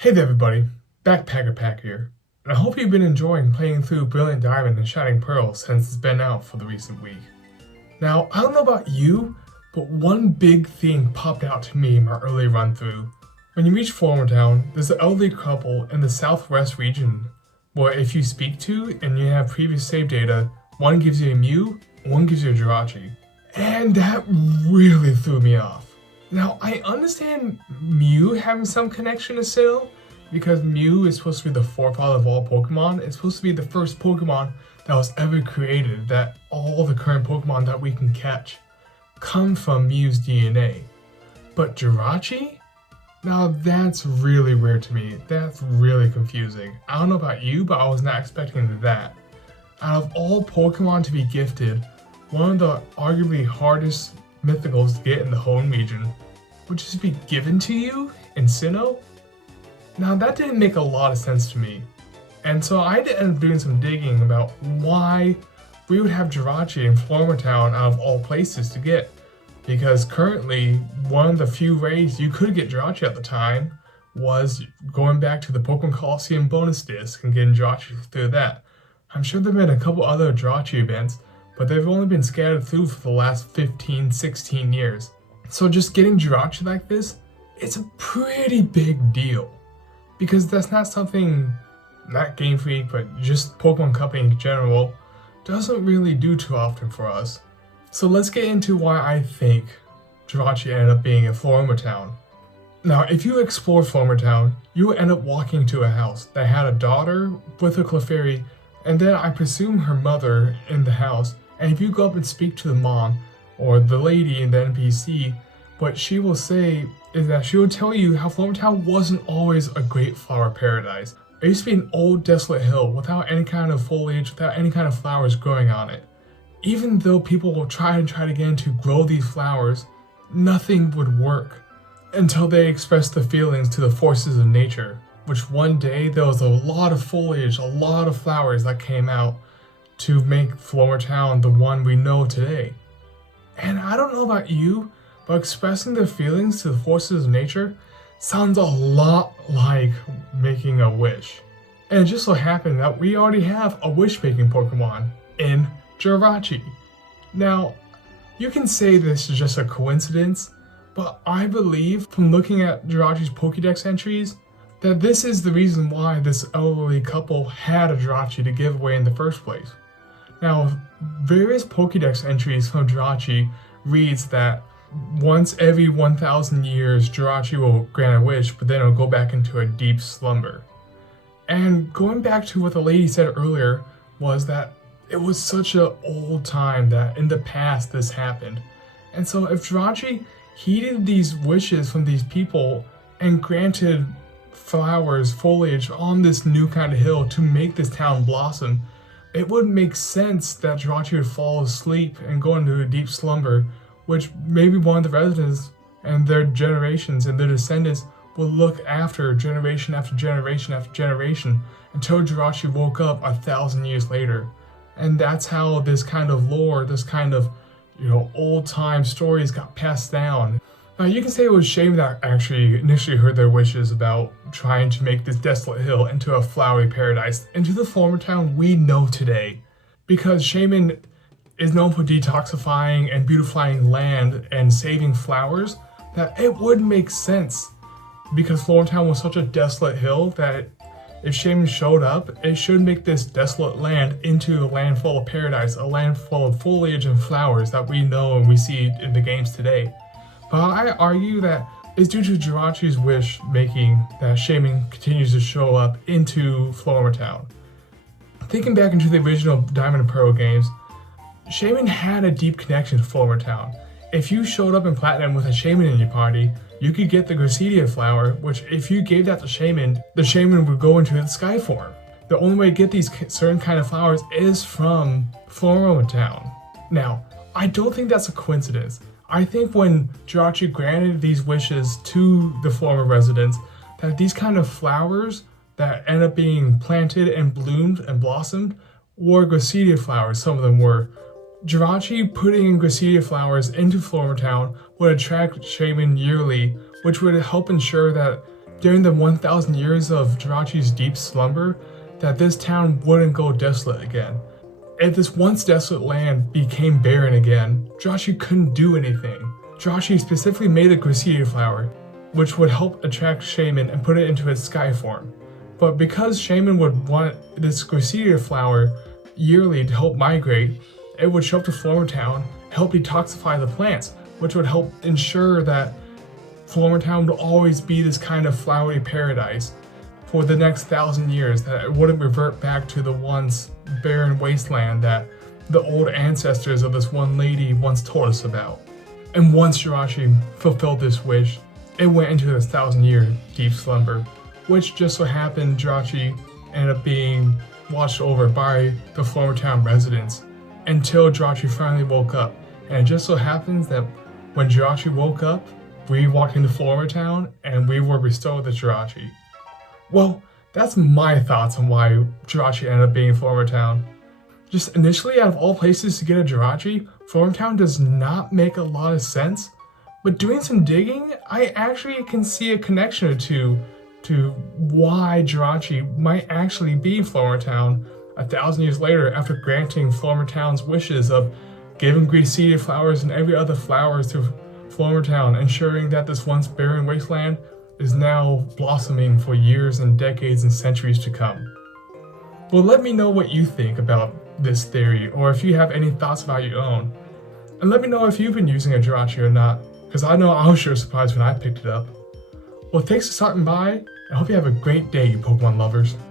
Hey there everybody, Backpacker Pack here, and I hope you've been enjoying playing through Brilliant Diamond and Shining Pearl since it's been out for the recent week. Now, I don't know about you, but one big thing popped out to me in my early run through. When you reach Floaroma Town, there's an elderly couple in the southwest region, where if you speak to and you have previous save data, one gives you a Mew, one gives you a Jirachi. And that really threw me off. Now, I understand Mew having some connection to Sinnoh, because Mew is supposed to be the forefather of all Pokemon. It's supposed to be the first Pokemon that was ever created, that all the current Pokemon that we can catch come from Mew's DNA. But Jirachi? Now that's really weird to me. That's really confusing. I don't know about you, but I was not expecting that. Out of all Pokemon to be gifted, one of the arguably hardest mythicals to get in the Hoenn region would just be given to you in Sinnoh? Now that didn't make a lot of sense to me, and so I had to end up doing some digging about why we would have Jirachi in Floaroma Town out of all places to get, because currently one of the few ways you could get Jirachi at the time was going back to the Pokemon Coliseum bonus disc and getting Jirachi through that. I'm sure there have been a couple other Jirachi events, but they've only been scattered through for the last 15, 16 years. So just getting Jirachi like this, it's a pretty big deal. Because that's not something, not Game Freak, but just Pokemon Company in general, doesn't really do too often for us. So let's get into why I think Jirachi ended up being in Floaroma Town. Now, if you explore Floaroma Town, you will end up walking to a house that had a daughter with a Clefairy, and then I presume her mother in the house. And if you go up and speak to the mom, or the lady in the NPC, what she will say is that she will tell you how Floaroma Town wasn't always a great flower paradise. It used to be an old desolate hill without any kind of foliage, without any kind of flowers growing on it. Even though people will try again to grow these flowers, nothing would work until they expressed the feelings to the forces of nature, which one day there was a lot of foliage, a lot of flowers that came out to make Floaroma Town the one we know today. And I don't know about you, but expressing their feelings to the forces of nature sounds a lot like making a wish. And it just so happened that we already have a wish-making Pokemon in Jirachi. Now, you can say this is just a coincidence, but I believe from looking at Jirachi's Pokédex entries that this is the reason why this elderly couple had a Jirachi to give away in the first place. Now, various Pokédex entries from Jirachi reads that once every 1,000 years, Jirachi will grant a wish, but then it'll go back into a deep slumber. And going back to what the lady said earlier was that it was such an old time that in the past this happened. And so if Jirachi heeded these wishes from these people and granted flowers, foliage on this new kind of hill to make this town blossom, it would make sense that Jirachi would fall asleep and go into a deep slumber, which maybe one of the residents and their generations and their descendants will look after generation after generation after generation until Jirachi woke up 1,000 years later. And that's how this kind of lore, this kind of, old time stories got passed down. Now you can say it was Shaymin that actually initially heard their wishes about trying to make this desolate hill into a flowery paradise, into the Floaroma Town we know today. Because Shaymin is known for detoxifying and beautifying land and saving flowers, that it would make sense. Because Floaroma Town was such a desolate hill that if Shaymin showed up, it should make this desolate land into a land full of paradise, a land full of foliage and flowers that we know and we see in the games today. But I argue that it's due to Jirachi's wish making that Shaymin continues to show up into Floaroma Town. Thinking back into the original Diamond and Pearl games, Shaymin had a deep connection to Floaroma Town. If you showed up in Platinum with a Shaymin in your party, you could get the Gracidia flower, which if you gave that to Shaymin, the Shaymin would go into its sky form. The only way to get these certain kind of flowers is from Floaroma Town. Now, I don't think that's a coincidence. I think when Jirachi granted these wishes to the Floaroma residents, that these kind of flowers that end up being planted and bloomed and blossomed were Gracidia flowers, some of them were. Jirachi putting Gracidia flowers into Floaroma Town would attract Shaymin yearly, which would help ensure that during the 1,000 years of Jirachi's deep slumber that this town wouldn't go desolate again. If this once desolate land became barren again, Jirachi couldn't do anything. Jirachi specifically made a Gracidia flower, which would help attract Shaymin and put it into its sky form. But because Shaymin would want this Gracidia flower yearly to help migrate, it would show up to Floaroma Town, help detoxify the plants, which would help ensure that Floaroma Town would always be this kind of flowery paradise for the next 1,000 years, that it wouldn't revert back to the once barren wasteland that the old ancestors of this one lady once told us about. And once Jirachi fulfilled this wish, it went into this 1,000-year deep slumber, which just so happened Jirachi ended up being watched over by the Floaroma Town residents until Jirachi finally woke up. And it just so happens that when Jirachi woke up, we walked into Floaroma Town and we were bestowed the Jirachi. Well, that's my thoughts on why Jirachi ended up being in Floaroma Town. Just initially, out of all places to get a Jirachi, Floaroma Town does not make a lot of sense. But doing some digging, I actually can see a connection or two to why Jirachi might actually be in Floaroma Town 1,000 years later, after granting Floaroma Town's wishes of giving Gracidia flowers and every other flowers to Floaroma Town, ensuring that this once barren wasteland is now blossoming for years and decades and centuries to come. Well, let me know what you think about this theory, or if you have any thoughts about your own. And let me know if you've been using a Jirachi or not, because I know I was sure surprised when I picked it up. Well, thanks for stopping by, and I hope you have a great day, you Pokemon lovers.